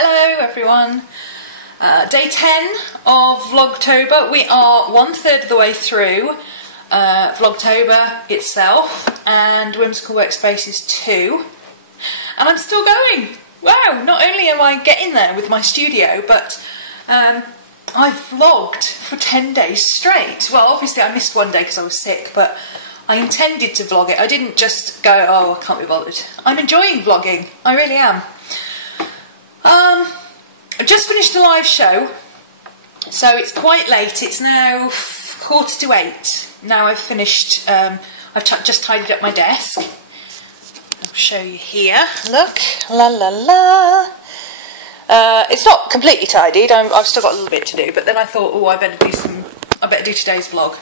Hello everyone. Day 10 of Vlogtober. We are 1/3 of the way through Vlogtober itself and Whimsical Workspaces 2. And I'm still going. Wow, not only am I getting there with my studio, but I've vlogged for 10 days straight. Well, obviously I missed one day because I was sick, but I intended to vlog it. I didn't just go, oh, I can't be bothered. I'm enjoying vlogging. I really am. I've just finished a live show, so it's quite late. It's now 7:45. Now I've finished, I've just tidied up my desk. I'll show you here. Look, la la la. It's not completely tidied. I've still got a little bit to do, but then I thought, oh, I better do today's vlog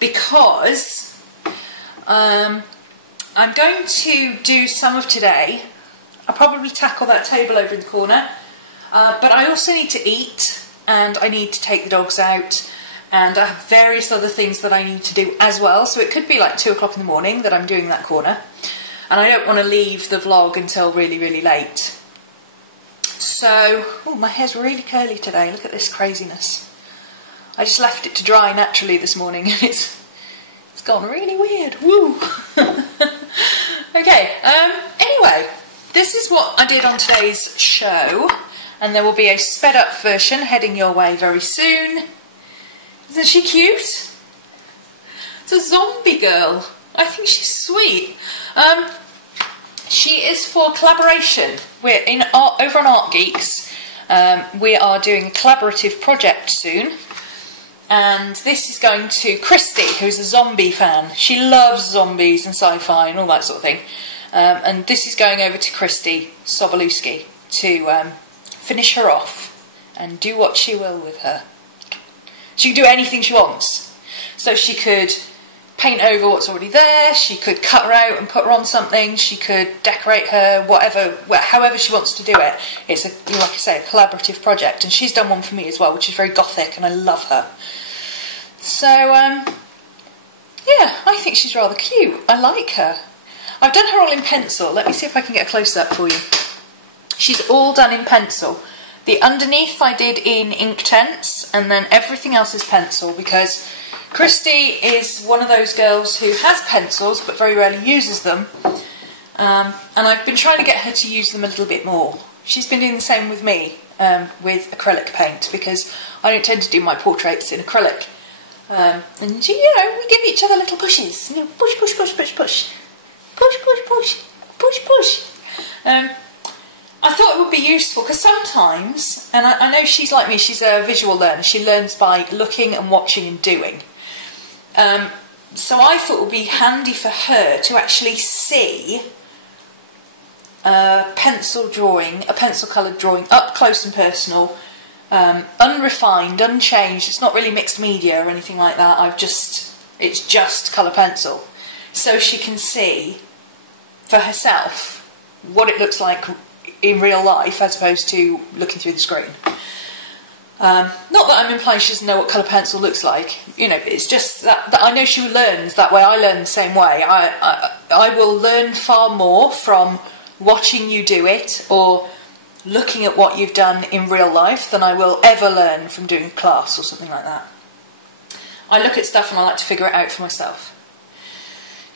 because I'm going to do some of today. I'll probably tackle that table over in the corner, but I also need to eat and I need to take the dogs out and I have various other things that I need to do as well, so it could be like 2 o'clock in the morning that I'm doing that corner and I don't want to leave the vlog until really, really late. So, oh, my hair's really curly today, look at this craziness. I just left it to dry naturally this morning and it's gone really weird, woo! Okay, anyway. This is what I did on today's show, and there will be a sped up version heading your way very soon. Isn't she cute? It's a zombie girl. I think she's sweet. She is for collaboration. We're in over on Art Geeks. We are doing a collaborative project soon, and this is going to Christy, who's a zombie fan. She loves zombies and sci-fi and all that sort of thing. And this is going over to Christy Sobolewski to finish her off and do what she will with her. She can do anything she wants. So she could paint over what's already there, she could cut her out and put her on something, she could decorate her, whatever, however she wants to do it. It's, like I say, a collaborative project, and she's done one for me as well, which is very gothic, and I love her. So, yeah, I think she's rather cute. I like her. I've done her all in pencil. Let me see if I can get a close-up for you. She's all done in pencil. The underneath I did in Inktense, and then everything else is pencil, because Christy is one of those girls who has pencils but very rarely uses them. And I've been trying to get her to use them a little bit more. She's been doing the same with me, with acrylic paint, because I don't tend to do my portraits in acrylic. And, you know, we give each other little pushes. You know, push, push, push, push, push. Push, push, push, push, push. I thought it would be useful because sometimes, and I know she's like me, she's a visual learner, she learns by looking and watching and doing. So I thought it would be handy for her to actually see a pencil drawing, a pencil coloured drawing, up close and personal, unrefined, unchanged, it's not really mixed media or anything like that, it's just colour pencil. So she can see for herself what it looks like in real life as opposed to looking through the screen. Not that I'm implying she doesn't know what colour pencil looks like, you know, it's just that I know she learns that way, I learn the same way. I will learn far more from watching you do it or looking at what you've done in real life than I will ever learn from doing a class or something like that. I look at stuff and I like to figure it out for myself.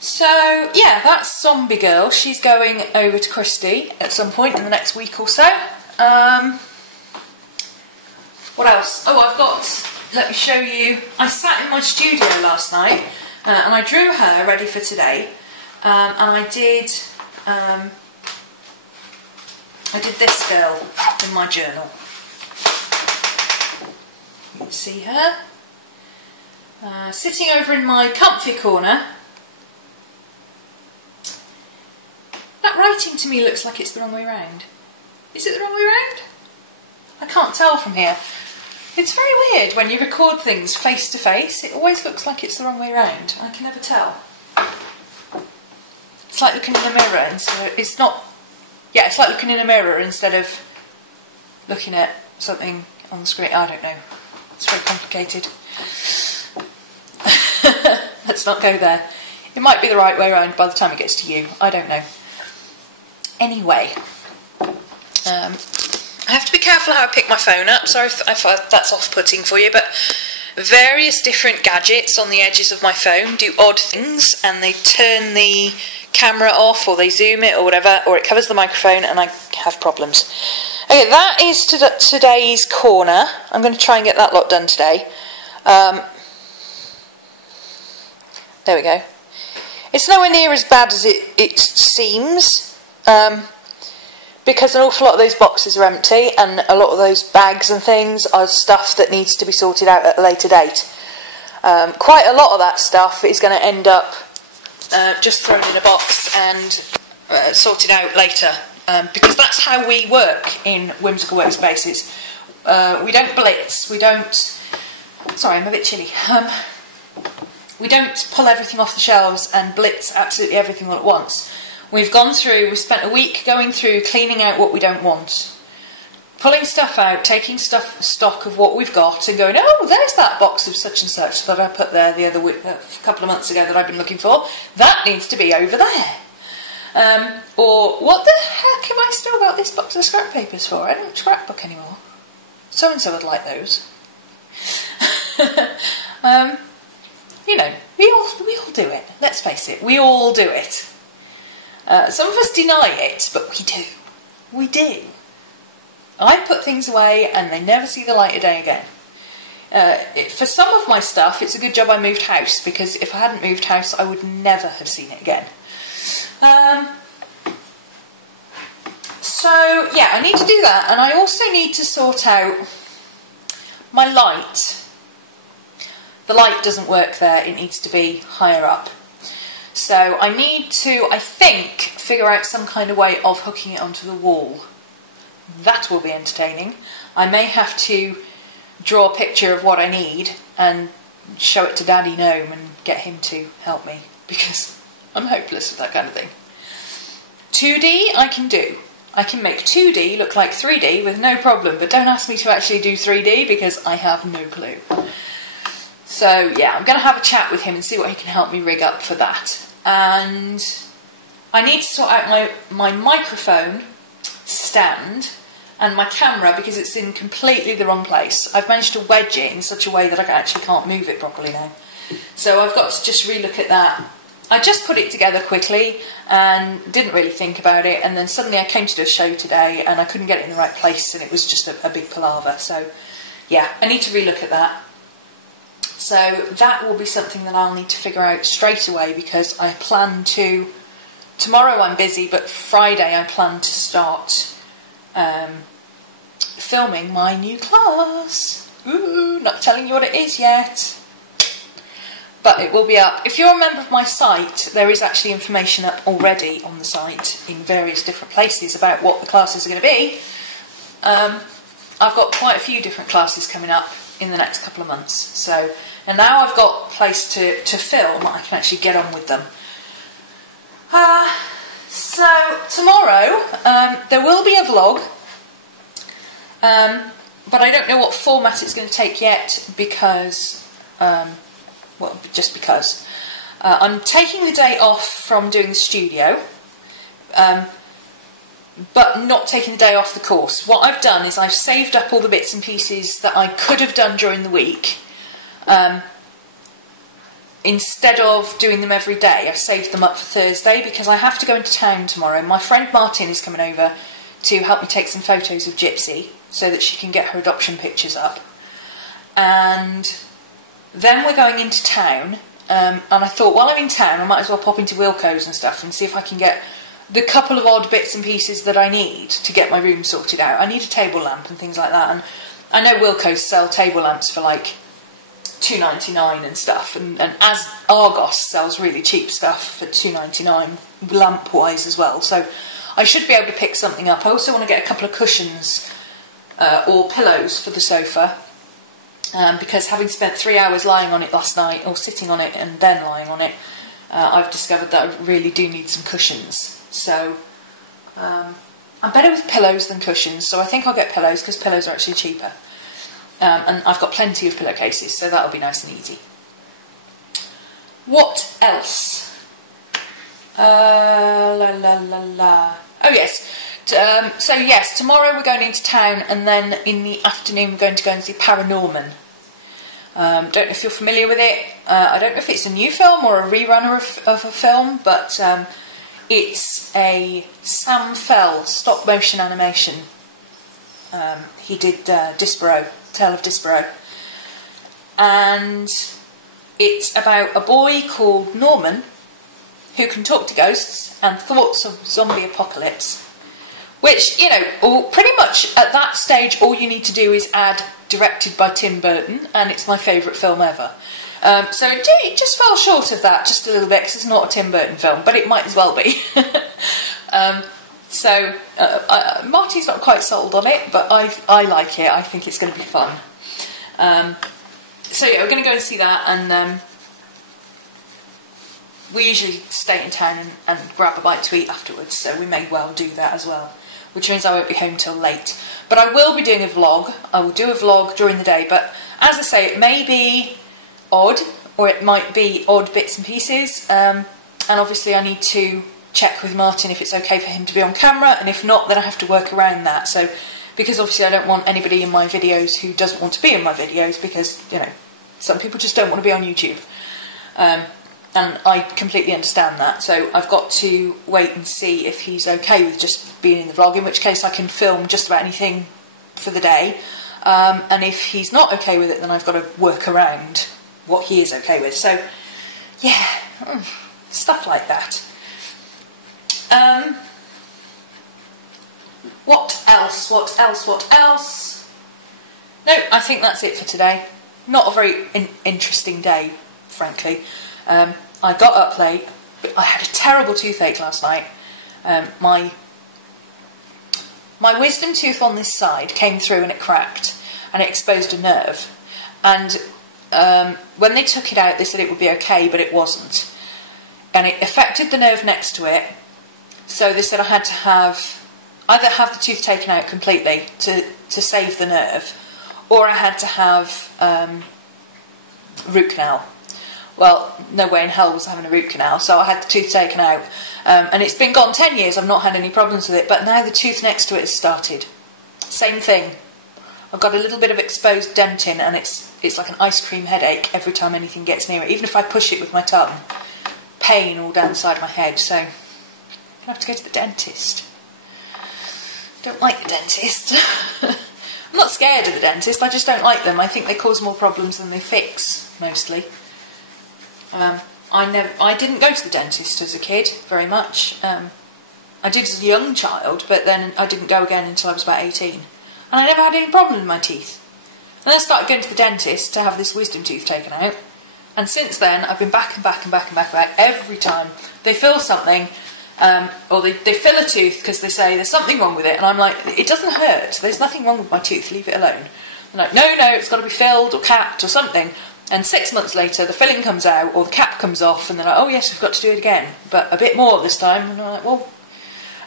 So, yeah, that's Zombie Girl. She's going over to Christy at some point in the next week or so. What else? Oh, I've got, let me show you, I sat in my studio last night and I drew her ready for today. And I did this girl in my journal. You can see her. Sitting over in my comfy corner. That writing to me looks like it's the wrong way round. Is it the wrong way round? I can't tell from here. It's very weird when you record things face to face. It always looks like it's the wrong way round. I can never tell. It's like looking in a mirror, and so it's not. Yeah, it's like looking in a mirror instead of looking at something on the screen. I don't know. It's very complicated. Let's not go there. It might be the right way around by the time it gets to you. I don't know. Anyway, I I have to be careful how I pick my phone up. Sorry if that's off-putting for you, but various different gadgets on the edges of my phone do odd things, and they turn the camera off, or they zoom it, or whatever, or it covers the microphone, and I have problems. Okay, that is today's corner. I'm going to try and get that lot done today. There we go. It's nowhere near as bad as it seems, because an awful lot of those boxes are empty, and a lot of those bags and things are stuff that needs to be sorted out at a later date. Quite a lot of that stuff is going to end up just thrown in a box and sorted out later, because that's how we work in Whimsical Workspaces. We don't blitz, we don't... Sorry, I'm a bit chilly. We don't pull everything off the shelves and blitz absolutely everything all at once. We've spent a week going through, cleaning out what we don't want, pulling stuff out, taking stock of what we've got, and going, oh, there's that box of such and such that I put there the other week, a couple of months ago that I've been looking for. That needs to be over there. Or, what the heck have I still got this box of scrap papers for? I don't scrapbook anymore. So-and-so would like those. You know, we all do it. Let's face it, we all do it. Some of us deny it, but we do. We do. I put things away and they never see the light of day again. For some of my stuff, it's a good job I moved house, because if I hadn't moved house, I would never have seen it again. So, yeah, I need to do that, and I also need to sort out my light. The light doesn't work there, it needs to be higher up. So I need to, I think, figure out some kind of way of hooking it onto the wall. That will be entertaining. I may have to draw a picture of what I need and show it to Daddy Gnome and get him to help me, because I'm hopeless with that kind of thing. 2D I can do. I can make 2D look like 3D with no problem, but don't ask me to actually do 3D because I have no clue. So yeah, I'm going to have a chat with him and see what he can help me rig up for that. And I need to sort out my microphone stand and my camera, because it's in completely the wrong place. I've managed to wedge it in such a way that I actually can't move it properly now. So I've got to just relook at that. I just put it together quickly and didn't really think about it, and then suddenly I came to do a show today and I couldn't get it in the right place, and it was just a big palaver. So yeah, I need to relook at that. So that will be something that I'll need to figure out straight away, because I plan to... Tomorrow I'm busy, but Friday I plan to start filming my new class. Ooh, not telling you what it is yet. But it will be up. If you're a member of my site, there is actually information up already on the site in various different places about what the classes are going to be. I've got quite a few different classes coming up in the next couple of months. So, and now I've got a place to film, I can actually get on with them. So tomorrow there will be a vlog, but I don't know what format it's going to take yet, because, well, just because. I'm taking the day off from doing the studio, but not taking the day off the course. What I've done is I've saved up all the bits and pieces that I could have done during the week. Instead of doing them every day, I've saved them up for Thursday, because I have to go into town tomorrow. My friend Martin is coming over to help me take some photos of Gypsy so that she can get her adoption pictures up. And then we're going into town, and I thought while I'm in town I might as well pop into Wilko's and stuff and see if I can get the couple of odd bits and pieces that I need to get my room sorted out. I need a table lamp and things like that, and I know Wilko's sell table lamps for like $2.99 and stuff, and as Argos sells really cheap stuff for $2.99 lamp wise as well, so I should be able to pick something up. I also want to get a couple of cushions or pillows for the sofa, because having spent 3 hours lying on it last night, or sitting on it and then lying on it, I've discovered that I really do need some cushions. So I'm better with pillows than cushions, so I think I'll get pillows, because pillows are actually cheaper. And I've got plenty of pillowcases, so that'll be nice and easy. What else? Oh yes, So yes, tomorrow we're going into town, and then in the afternoon we're going to go and see Paranorman. Don't know if you're familiar with it. I don't know if it's a new film or a rerun of a film, but it's a Sam Fell stop motion animation. He did Disparow, Tale of Disparow, and it's about a boy called Norman who can talk to ghosts and thoughts of zombie apocalypse. Which, you know, pretty much at that stage all you need to do is add directed by Tim Burton, and it's my favourite film ever. So it just fell short of that just a little bit, because it's not a Tim Burton film, but it might as well be. Marty's not quite sold on it, but I like it. I think it's going to be fun. So yeah, we're going to go and see that, and we usually stay in town and grab a bite to eat afterwards, so we may well do that as well, which means I won't be home till late. But I will be doing a vlog. I will do a vlog during the day, but as I say, it may be odd, or it might be odd bits and pieces, and obviously I need to check with Martin if it's okay for him to be on camera, and if not, then I have to work around that. So, because obviously I don't want anybody in my videos who doesn't want to be in my videos, because, you know, some people just don't want to be on YouTube. And I completely understand that, so I've got to wait and see if he's okay with just being in the vlog, in which case I can film just about anything for the day, and if he's not okay with it, then I've got to work around what he is okay with. So, yeah, stuff like that. What else? What else? What else? No, I think that's it for today. Not a very interesting day, frankly. I got up late. I had a terrible toothache last night. My wisdom tooth on this side came through and it cracked, and it exposed a nerve. And when they took it out, they said it would be okay, but it wasn't. And it affected the nerve next to it. So they said I had to either have the tooth taken out completely to save the nerve, or I had to have root canal. Well, no way in hell was having a root canal, so I had the tooth taken out. And it's been gone 10 years, I've not had any problems with it, but now the tooth next to it has started. Same thing. I've got a little bit of exposed dentin, and it's like an ice cream headache every time anything gets near it, even if I push it with my tongue. Pain all down the side of my head, so I'm going to have to go to the dentist. Don't like the dentist. I'm not scared of the dentist, I just don't like them. I think they cause more problems than they fix, mostly. I didn't go to the dentist as a kid very much. I did as a young child, but then I didn't go again until I was about 18. And I never had any problem with my teeth. And then I started going to the dentist to have this wisdom tooth taken out. And since then, I've been back and back and back and back and back. Every time they fill something, or they fill a tooth because they say there's something wrong with it. And I'm like, it doesn't hurt. There's nothing wrong with my tooth. Leave it alone. They're like, no, it's got to be filled or capped or something. And 6 months later, the filling comes out, or the cap comes off, and they're like, oh yes, we've got to do it again, but a bit more this time. And I'm like, well...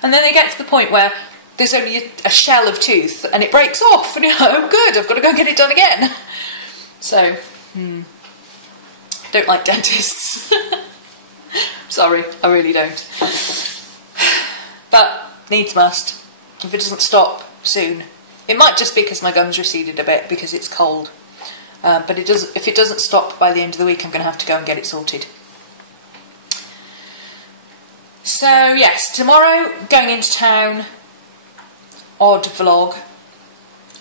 And then they get to the point where there's only a shell of tooth, and it breaks off, and you're like, oh good, I've got to go get it done again. So, don't like dentists. Sorry, I really don't. But, needs must. If it doesn't stop soon. It might just be because my gums receded a bit, because it's cold. But if it doesn't stop by the end of the week, I'm going to have to go and get it sorted. So, yes, tomorrow, going into town, odd vlog.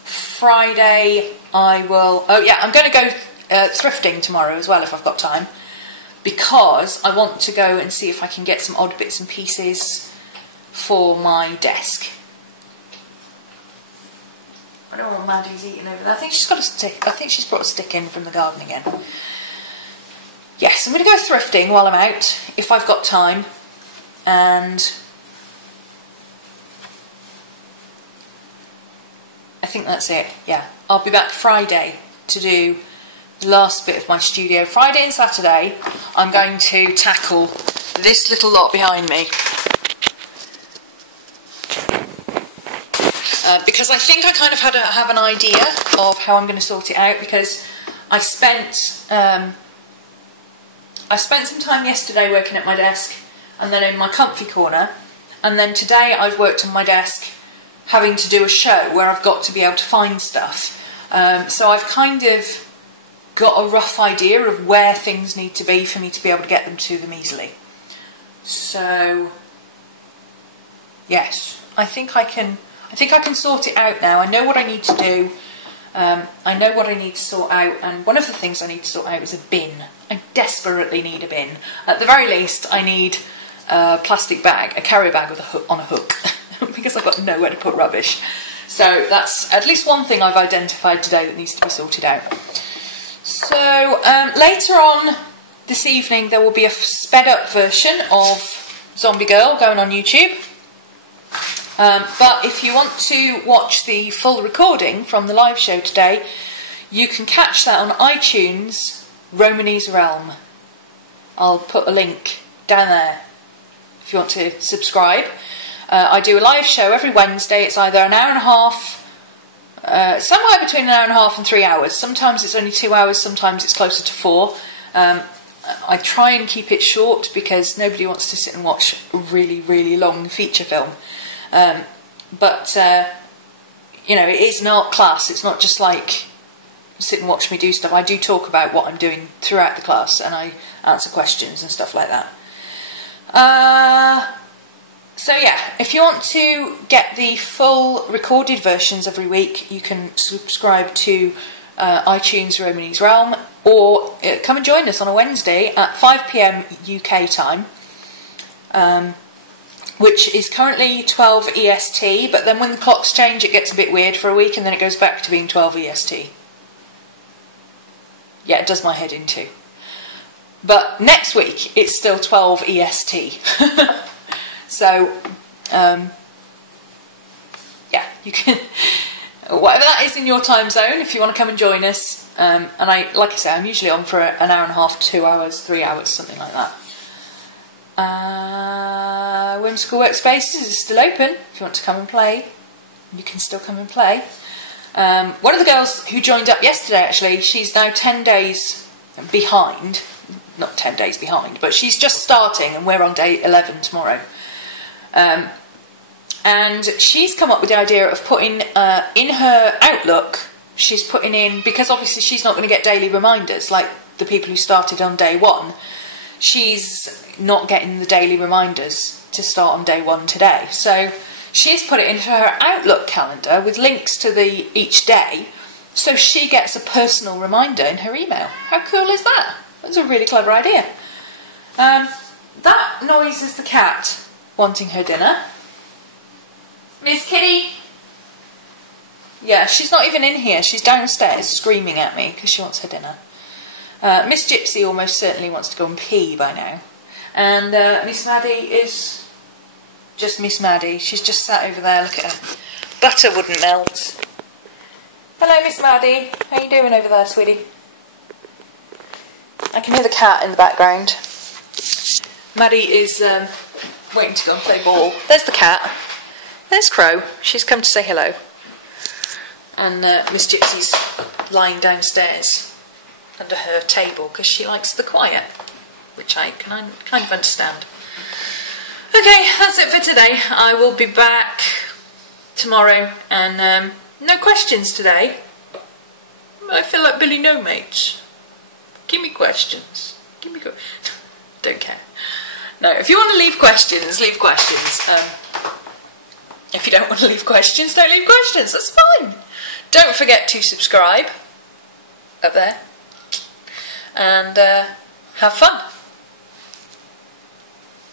Friday, I will... Oh, yeah, I'm going to go thrifting tomorrow as well, if I've got time, because I want to go and see if I can get some odd bits and pieces for my desk. I don't know what Maddie's eating over there. I think she's got a stick. I think she's brought a stick in from the garden again. Yes, I'm going to go thrifting while I'm out, if I've got time. And I think that's it. Yeah, I'll be back Friday to do the last bit of my studio. Friday and Saturday, I'm going to tackle this little lot behind me. Because I think I kind of have an idea of how I'm going to sort it out, because I spent some time yesterday working at my desk and then in my comfy corner, And then today I've worked on my desk having to do a show where I've got to be able to find stuff. So I've kind of got a rough idea of where things need to be for me to be able to get them to them easily. So yes, I think I can sort it out now. I know what I need to do. I know what I need to sort out, and one of the things I need to sort out is a bin. I desperately need a bin. At the very least, I need a plastic bag, a carrier bag with a hook on a hook, because I've got nowhere to put rubbish. So that's at least one thing I've identified today that needs to be sorted out. So later on this evening there will be a sped up version of Zombie Girl going on YouTube. But if you want to watch the full recording from the live show today, you can catch that on iTunes, RhomanysRealm. I'll put a link down there if you want to subscribe. I do a live show every Wednesday. It's either an hour and a half, somewhere between an hour and a half and 3 hours. Sometimes it's only 2 hours, sometimes it's closer to 4. I try and keep it short because nobody wants to sit and watch a really, really long feature film. But you know, it is an art class. It's not just like sit and watch me do stuff. I do talk about what I'm doing throughout the class, and I answer questions and stuff like that. So yeah, if you want to get the full recorded versions every week, you can subscribe to iTunes RhomanysRealm, or come and join us on a Wednesday at 5 PM UK time. Which is currently 12 EST, but then when the clocks change it gets a bit weird for a week and then it goes back to being 12 EST. Yeah, it does my head in too. But next week it's still 12 EST. So, yeah, you can, whatever that is in your time zone, if you want to come and join us. And like I say, I'm usually on for an hour and a half, 2 hours, 3 hours, something like that. Whimsical Workspaces is still open. If you want to come and play, you can still come and play. One of the girls who joined up yesterday, actually, she's now 10 days behind. Not 10 days behind, but she's just starting and we're on day 11 tomorrow. And she's come up with the idea of putting in her Outlook, she's putting in, because obviously she's not going to get daily reminders like the people who started on day 1. She's not getting the daily reminders to start on day 1 today. So she's put it into her Outlook calendar with links to each day, so she gets a personal reminder in her email. How cool is that? That's a really clever idea. That noise is the cat wanting her dinner. Miss Kitty? Yeah, she's not even in here. She's downstairs screaming at me because she wants her dinner. Miss Gypsy almost certainly wants to go and pee by now. And Miss Maddie is just Miss Maddie. She's just sat over there. Look at her. Butter wouldn't melt. Hello, Miss Maddie. How you doing over there, sweetie? I can hear the cat in the background. Maddie is waiting to go and play ball. There's the cat. There's Crow. She's come to say hello. And Miss Gypsy's lying downstairs under her table because she likes the quiet, which I can kind of understand. Okay, that's it for today. I will be back tomorrow, and no questions today. I feel like Billy No Mates. Give me questions. Give me don't care. No, if you want to leave questions, leave questions. If you don't want to leave questions, don't leave questions. That's fine. Don't forget to subscribe up there. And have fun.